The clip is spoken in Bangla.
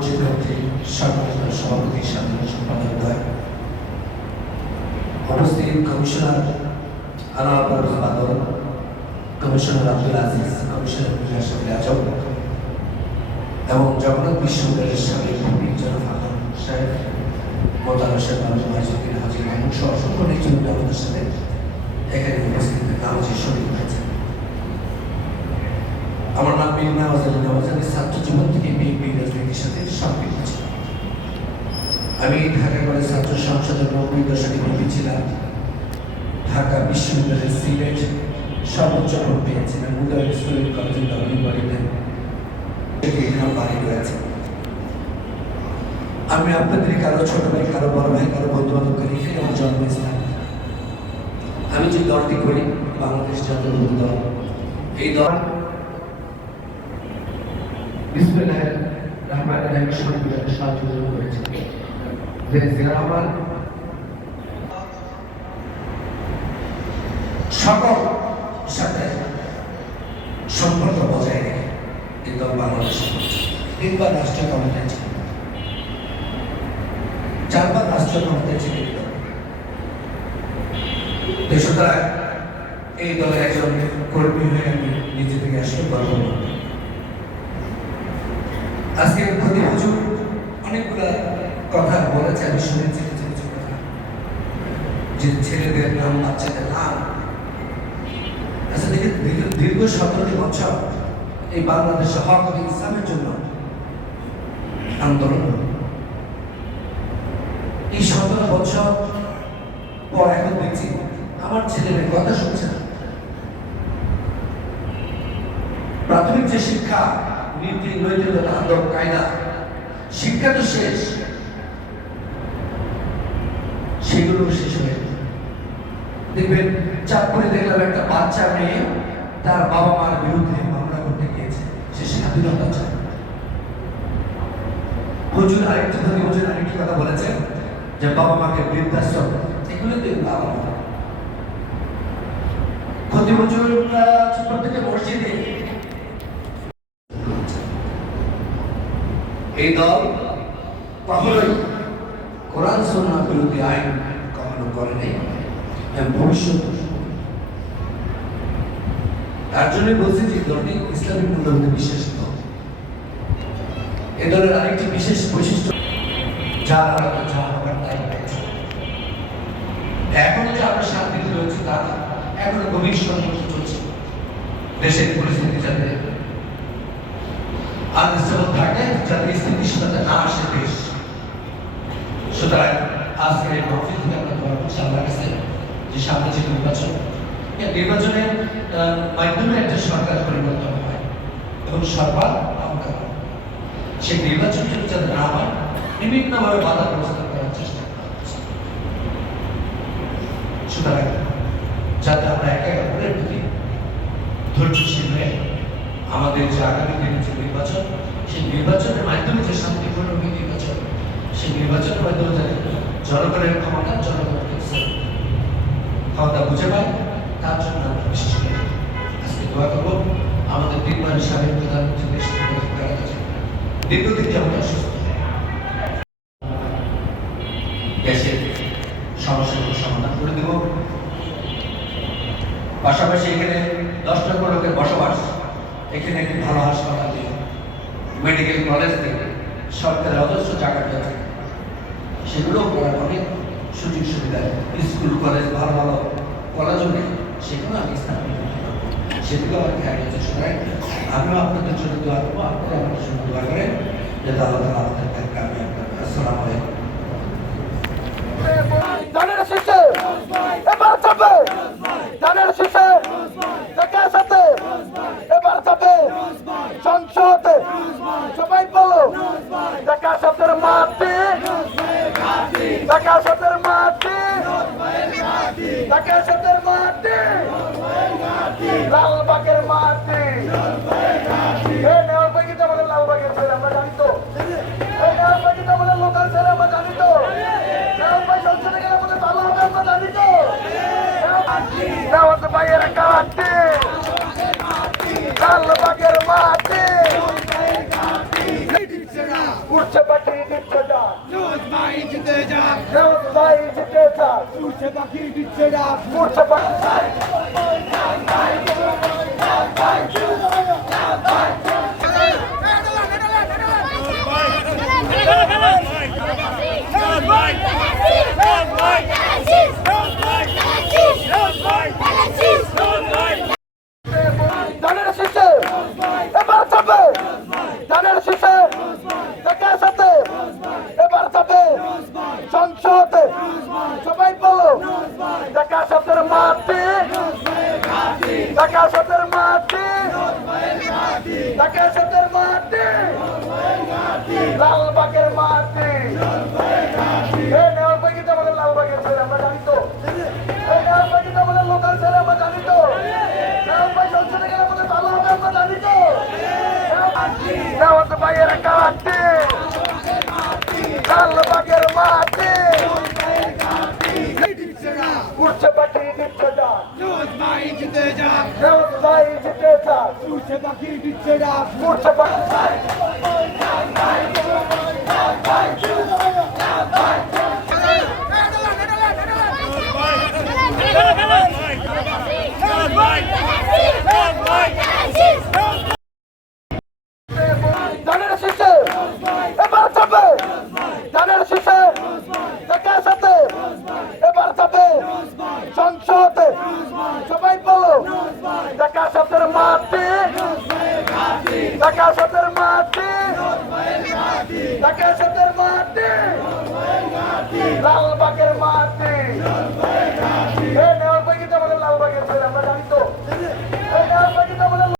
মসজিদ কমিটির সম্মানিত সভাপতি সাধারণ সম্পাদক উপস্থিত কমিশনার আনোয়ার পারভেজ বাদল, কমিশনার আব্দুল আজিজ, কমিশনার মির্জা শফি আজম এবং জগন্নাথ বিশ্ববিদ্যালয়ের সাবেক ভিপি জনাব হাসান সাহেব, মোতালা সাহেব, মাইজুদ্দিন হাজি মামুন সহ অসংখ্য নেতৃবৃন্দ আমাদের সাথে এখানে উপস্থিত নামাজে শরীক হয়েছে। আমার নাম মীর নওয়াজ আলী নওয়াজ। আমি ছাত্র জীবন থেকে বিএনপি রাজনীতির সাথে সম্পৃক্ত ছিলাম। আমি ঢাকা কলেজ ছাত্র সংসদের 90 দশকে ভিপি ছিলাম। ঢাকা বিশ্ববিদ্যালয়ের সিলেট সর্বোচ্চ ভোট পেয়েছিলাম। উদয় স্কুল কলেজের গভর্নিং বডিতে এখানে বাড়ি রয়েছে। আমি আপনাদের কারো ছোট ভাই, কারো বড় ভাই, কারো বন্ধু বান্ধব করি। এখানে আমার জন্মস্থান। আমি যে দলটি করি বাংলাদেশ জাতীয়তাবাদী দল, এই দল বিসমিল্লাহির রহমানির রহিম সংবিধানের সংশোধন করেছে যে জিয়া রহমান সকল সাথে সম্পর্ক বজায় রেখে এই দল বাংলাদেশ 3বার রাষ্ট্রীয় ক্ষমতায় ছিল, 4বার রাষ্ট্রীয় ক্ষমতায় ছিল। সুতরাং এই দলের একজন কর্মী হয়ে আমি নিজে থেকে আসলে গর্ব করি। আজকে প্রতি হুজুর অনেকগুলো কথা বলেছে, আমি শুনেছি কিছু কিছু কথা, যে ছেলেদের নাম, বাচ্চাদের নাম। আসলে দীর্ঘ 17টি বছর এই বাংলাদেশে হক ও ইসলামের জন্য আন্দোলন। এই 17 বছর পর এখন দেখছি আমার ছেলে মেয়ে কথা শুনছে না। প্রাথমিক যে শিক্ষা, নীতি, নৈতিকতা, আদব, কায়দা, শিক্ষা তো শেষ, সেগুলো শেষ হয়ে দেখবেন। চাঁদপুরে দেখলাম একটা বাচ্চা মেয়ে তার বাবা মার বিরুদ্ধে মামলা করতে গিয়েছে, সে স্বাধীনতা চায়। হুজুর আরেকটি কথা বলেছেন যে বাবা মাকে বৃদ্ধাশ্রম, এগুলো তো বাবা মা। ক্ষতি হুজুর প্রত্যেকটা মসজিদে এই দল কখনোই কোরআন সুন্নাহর বিরোধী আইন কখনো করে নেই, ভবিষ্যৎ। তার জন্যই বলছি যে দলটি ইসলামিক মূল্যবোধে বিশ্বাস দল। এ দলের আরেকটি বিশেষ বৈশিষ্ট্য, যা হবার তাই হয়েছে। এখন যে আমরা শান্তিতে রয়েছে তা না, এখনো গভীর সংঘর্ষ চলছে। দেশের পরিস্থিতি যাতে আনস্টেবল থাকে, যাতে স্থিতিশীলতা না আসে দেশ। সুতরাং আজকের এই মাহফিল থেকে আমরা দোয়া করছি আল্লাহর কাছে যে সামনে যে নির্বাচনের মাধ্যমে একটা সরকার পরিবর্তন হয় এবং সরকার ক্ষমতা হয়, সেই নির্বাচন যাতে না হয় বিভিন্নভাবে বাধা প্রস্তাব করার চেষ্টা করা হচ্ছে। সুতরাং যাতে আমরা একে অপরের প্রতি ধৈর্যশীল হয়ে আমাদের যে আগামী দিনের যে নির্বাচন, সেই নির্বাচনের মাধ্যমে যে শান্তিপূর্ণ নির্বাচন, সেই নির্বাচনের মাধ্যমে যাতে জনগণের ক্ষমতা, জনগণের ক্ষমতা বুঝে পায়, তার জন্য আমরা বিশেষ করে আজকে দোয়া করবো। আমাদের 3 বার সাবেক প্রধানমন্ত্রী দীর্ঘদিন যেমন অসুস্থ, দেশের সমস্যাগুলো সমাধান করে দেব। পাশাপাশি এখানে 10 লক্ষ লোকের বসবাস, এখানে একটি ভালো হাসপাতাল দিয়ে, মেডিকেল কলেজ থেকে, সরকারের অজস্র জায়গা রয়েছে, সেগুলোও করার অনেক সুযোগ সুবিধা, স্কুল কলেজ, ভালো ভালো কলেজও নেই, সেগুলো আমি স্থাপন করতে পারবো, সেগুলো আমার খেয়াল রয়েছে। সুতরাং আমিও আপনাদের জন্য দোয়া করবো, আপনারা আমাদের জন্য দোয়া করেন যাতে আল্লাহ তাআলা আমাদের কামিয়াব করেন। আসসালামু আলাইকুম। ধানের শীষে এবার চাপে, ধানের শীষে দেখা সাথে এবার চাপে, সংসদে সবাই বলো দেখা সাথের মাটি, দেখা সাথের মাটি, দেখা সাথের মাটি, লালবাগের মাটি। এই নেওয়ালবাগিটা বলে লালবাগের ছেলে, আমরা জানি তো। এই নেওয়ালবাগিটা বলে লোকাল ছেলে, আমরা জানি তো। নেওয়ালবাগ সংসদে গেলে আমাদের ভালো হবে, আমরা জানি তো। নেওয়ালবাগের মাটি, লালবাগের মাটি। উঠছে পাখি দিচ্ছে ডাক নিউজ ভাই জিতে যা নেওয়াজ ভাই জিতে যাক উঠছে পাখি দিচ্ছে যা উঠছে পাখি ধানের শীষে এবার যাবে ধানের শীষে দেখা সাথে এবার যাবে সংসদে সবাই বলো দেখা সাথের মাটি দেখা সাথের মাটি দেখা সাথের মাটি লালবাগের মাটি এই নেওয়ালবাগিতে আমাদের লালবাগের ছেলে আমরা জানি তো এই নেওয়ালবাগিতে আমাদের লোকাল ছেলে আমরা জানি তো নেওয়ালবাগ সংসদে গেলে আমাদের ভালো হবে আমরা জানি তো নেওয়াল ভাইয়ের কাটি লালবাগের মাটি উঠছে পাখি দিচ্ছে ডাক নিউজ ভাই জিতে যা নেওয়াল ভাই জিতে যাক উঠছে পাখি দিচ্ছে যা উঠছে পাখি Bye.